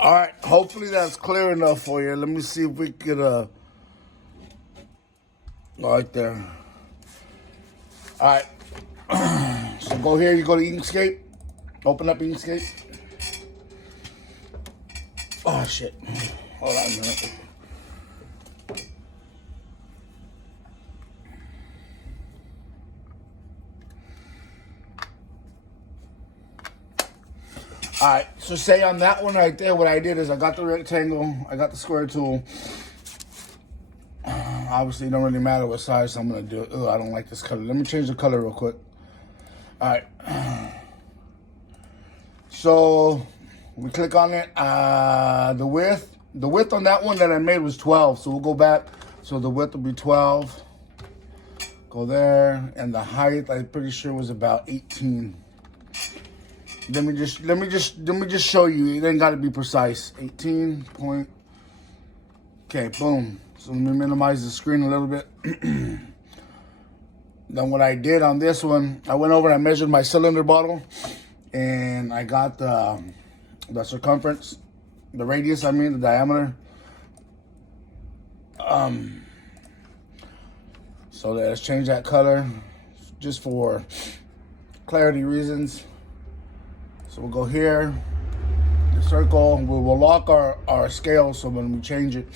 All right, hopefully that's clear enough for you. Let me see if we could, right there. All right, so go here, you go to Inkscape, open up Inkscape. Oh, shit. Hold on a minute. All right, so say on that one right there, what I did is I got the rectangle, I got the square tool. Obviously, it don't really matter what size I'm gonna do it. Ugh, I don't like this color. Let me change the color real quick. All right. So we click on it. The width on that one that I made was 12. So we'll go back. So the width will be 12. Go there, and the height I'm pretty sure was about 18. Let me just show you. It ain't got to be precise. 18 point. Okay, boom. So let me minimize the screen a little bit. Then what I did on this one, I went over and I measured my cylinder bottle, and I got the circumference, the radius. I mean the diameter. So let's change that color, just for clarity reasons. So we'll go here, the circle, we'll lock our scale, so when we change it,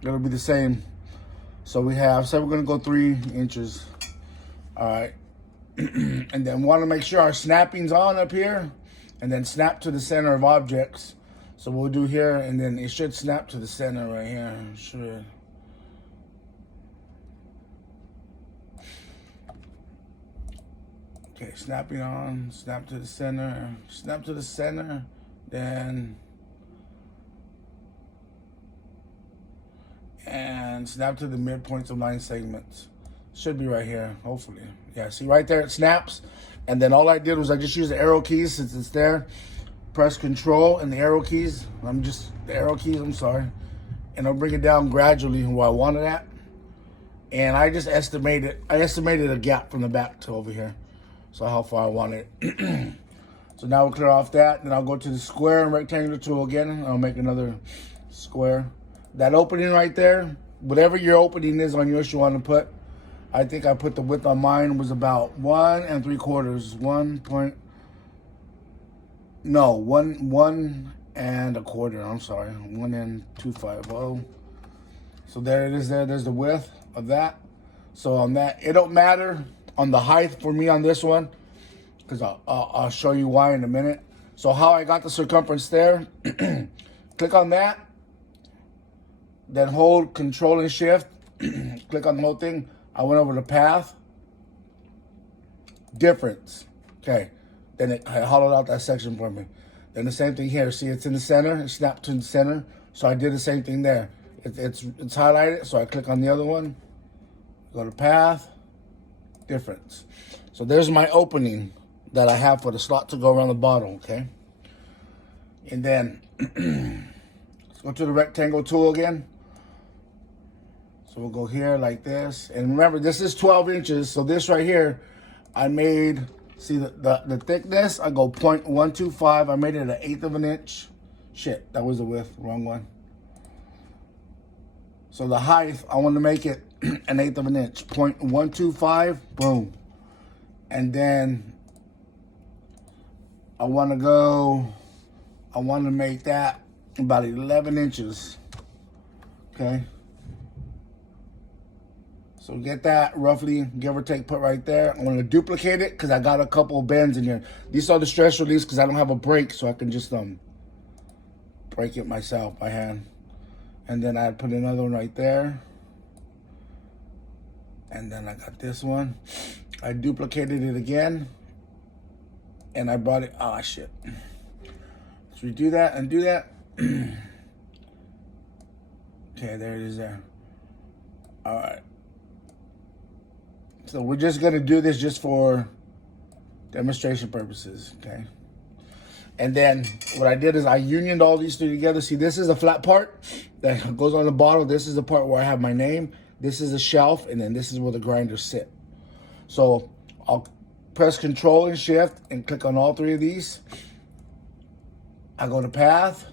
it'll be the same. So we have, so we're gonna go 3 inches. All right, and then want to make sure our snapping's on up here, and then snap to the center of objects. So we'll do here, and then it should snap to the center right here, it should. Okay, snapping on, snap to the center, then, and snap to the midpoints of line segments. Should be right here, hopefully. Yeah, see right there, it snaps. And then all I did was I just used the arrow keys since it's there. Press Control and the arrow keys. I'm sorry. And I'll bring it down gradually where I want it at. And I just estimated a gap from the back to over here. So how far I want it. So now we'll clear off that. Then I'll go to the square and rectangular tool again. I'll make another square. That opening right there, whatever your opening is on yours you want to put. I think I put the width on mine was about 1 3/4. 1 1.25. I'm sorry, 1 250. So there it is. There's the width of that. So on that, it don't matter on the height for me on this one, because I'll show you why in a minute. So how I got the circumference there, click on that, then hold Control and Shift, click on the whole thing. I went over the path, difference, okay. Then it hollowed out that section for me. Then the same thing here, see it's in the center, it snapped to the center. So I did the same thing there. It's highlighted, so I click on the other one, go to path, difference. So there's my opening that I have for the slot to go around the bottom, okay? And then, let's go to the rectangle tool again. So we'll go here like this. And remember, this is 12 inches. So this right here, I made, see the thickness, I go 0.125. I made it 1/8 of an inch. Shit, that was the width, wrong one. So the height, I want to make it 1/8 of an inch, 0.125, boom. And then I want to make that about 11 inches, okay? So get that roughly, give or take, put right there. I'm going to duplicate it because I got a couple of bends in here. These are the stress release because I don't have a brake, so I can just break it myself by hand. And then I put another one right there. And then I got this one. I duplicated it again. And I brought it, oh shit. Let's redo that and do that. Okay, there it is there. All right. So we're just gonna do this just for demonstration purposes, okay? And then what I did is I unioned all these 3 together. See, this is the flat part that goes on the bottom. This is the part where I have my name. This is a shelf, and then this is where the grinders sit. So I'll press Control and Shift and click on all 3 of these. I go to path,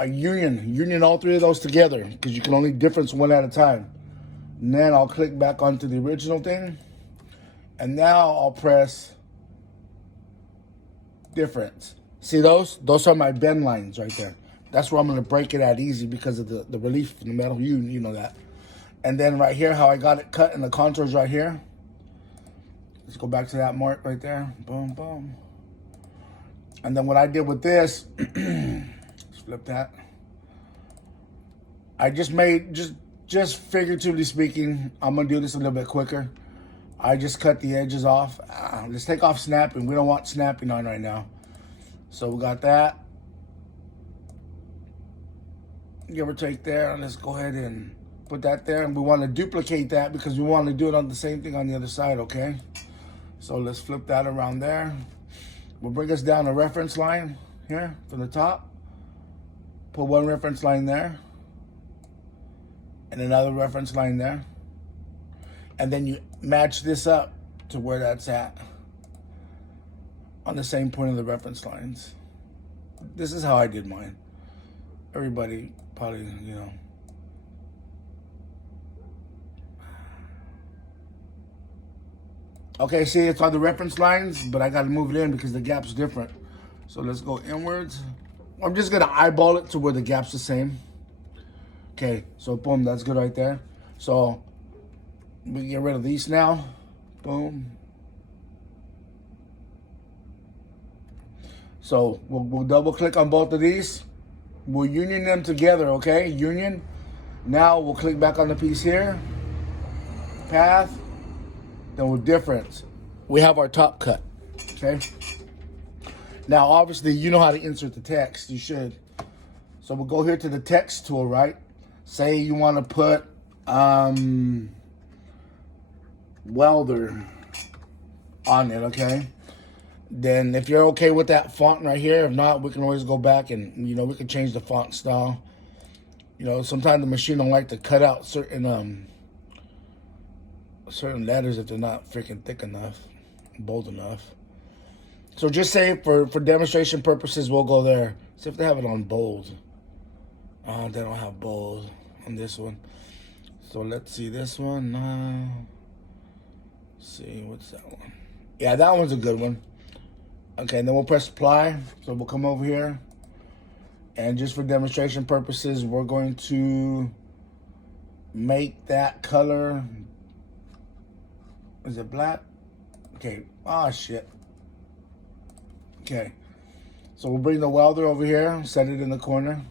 I union all three of those together because you can only difference one at a time. And then I'll click back onto the original thing. And now I'll press difference. See those? Those are my bend lines right there. That's where I'm going to break it at easy because of the relief in the metal. You know that. And then right here, how I got it cut in the contours right here. Let's go back to that mark right there. Boom, boom. And then what I did with this, let's flip that. I just made, just figuratively speaking, I'm going to do this a little bit quicker. I just cut the edges off. Let's take off snapping. We don't want snapping on right now. So we got that. Give or take there. Let's go ahead and put that there. And we want to duplicate that because we want to do it on the same thing on the other side, okay? So let's flip that around there. We'll bring us down a reference line here from the top. Put one reference line there. And another reference line there. And then you match this up to where that's at on the same point of the reference lines. This is how I did mine. Everybody probably, you know. Okay, see, it's on the reference lines, but I got to move it in because the gap's different. So let's go inwards. I'm just going to eyeball it to where the gap's the same. Okay, so boom, that's good right there. So we get rid of these now. Boom. So we'll double click on both of these. We'll union them together, okay? Union. Now we'll click back on the piece here. Path. Then we'll difference. We have our top cut, okay? Now, obviously, you know how to insert the text. You should. So we'll go here to the text tool, right? Say you want to put welder on it, okay? Then if you're okay with that font right here, if not, we can always go back and, you know, we can change the font style. You know, sometimes the machine don't like to cut out certain letters if they're not freaking thick enough, bold enough. So just say for demonstration purposes, we'll go there. See if they have it on bold. Oh, they don't have bold on this one. So let's see this one. See, what's that one? Yeah, that one's a good one. Okay, and then we'll press apply. So we'll come over here. And just for demonstration purposes, we're going to make that color. Is it black? Okay. Oh, shit. Okay. So we'll bring the welder over here, set it in the corner.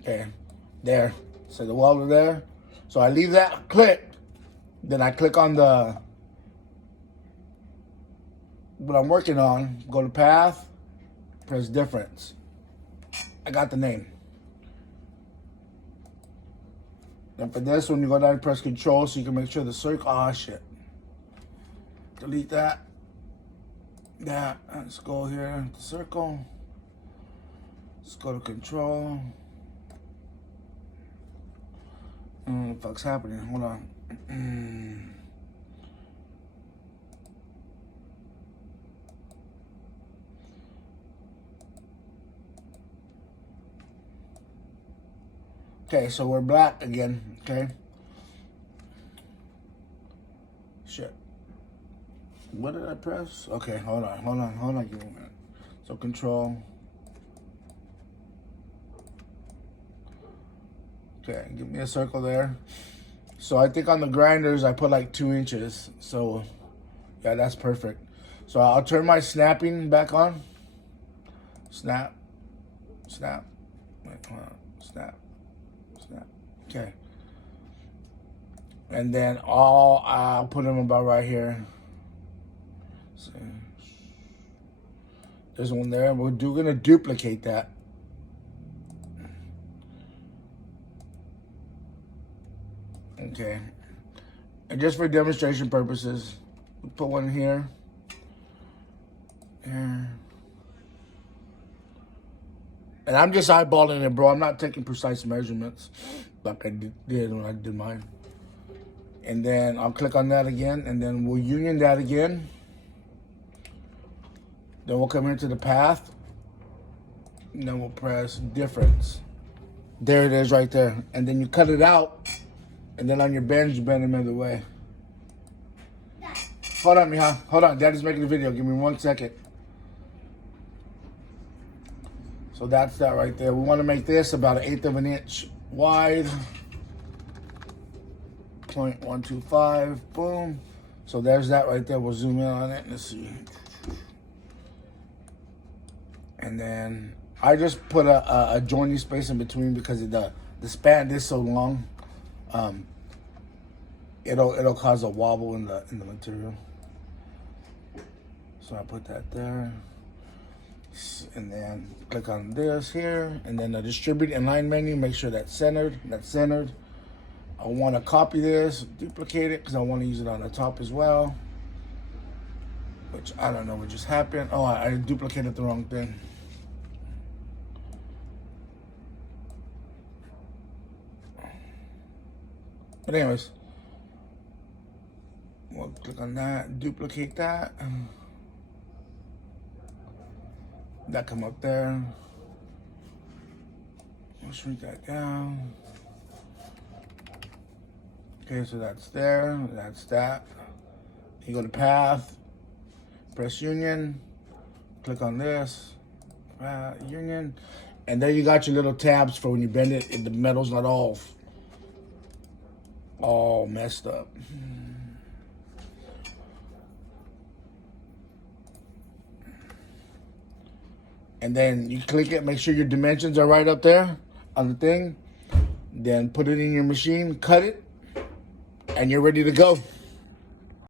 Okay. There. So the welder there. So I leave that clicked. Then I click on the what I'm working on. Go to path. Press difference. I got the name. And for this one, you go down and press control so you can make sure the circle. Ah, shit. Delete that. That. Let's go here to circle. Let's go to control. What the fuck's happening? Hold on. Okay, so we're black again, okay? Shit. What did I press? Okay, hold on, give me a minute. So control. Okay, give me a circle there. So I think on the grinders, I put like 2 inches. So, yeah, that's perfect. So I'll turn my snapping back on. Snap. Snap. Wait, hold on. Snap. Snap. Okay. And then I'll put them about right here. See. There's one there. We're gonna duplicate that. Okay. And just for demonstration purposes, we'll put one here. Here. And I'm just eyeballing it, bro. I'm not taking precise measurements like I did when I did mine. And then I'll click on that again, and then we'll union that again. Then we'll come here to the path. And then we'll press difference. There it is right there. And then you cut it out. And then on your bends, you bend them the other way. Hold on, Mija. Hold on. Daddy's making a video. Give me 1 second. So that's that right there. We want to make this about 1/8 of an inch wide. 0.125. Boom. So there's that right there. We'll zoom in on it. Let's see. And then I just put a joining space in between because the span is so long. It'll cause a wobble in the material. So I put that there. And then click on this here. And then the distribute and line menu, make sure that's centered. That's centered. I want to copy this, duplicate it, because I want to use it on the top as well. Which I don't know what just happened. Oh, I duplicated the wrong thing. But anyways, we'll click on that, duplicate that. That come up there. We'll shrink that down. Okay, so that's there, that's that. You go to path, press union, click on this, union, and there you got your little tabs for when you bend it, and the metal's not all messed up. And then you click it, make sure your dimensions are right up there on the thing. Then put it in your machine, cut it, and you're ready to go.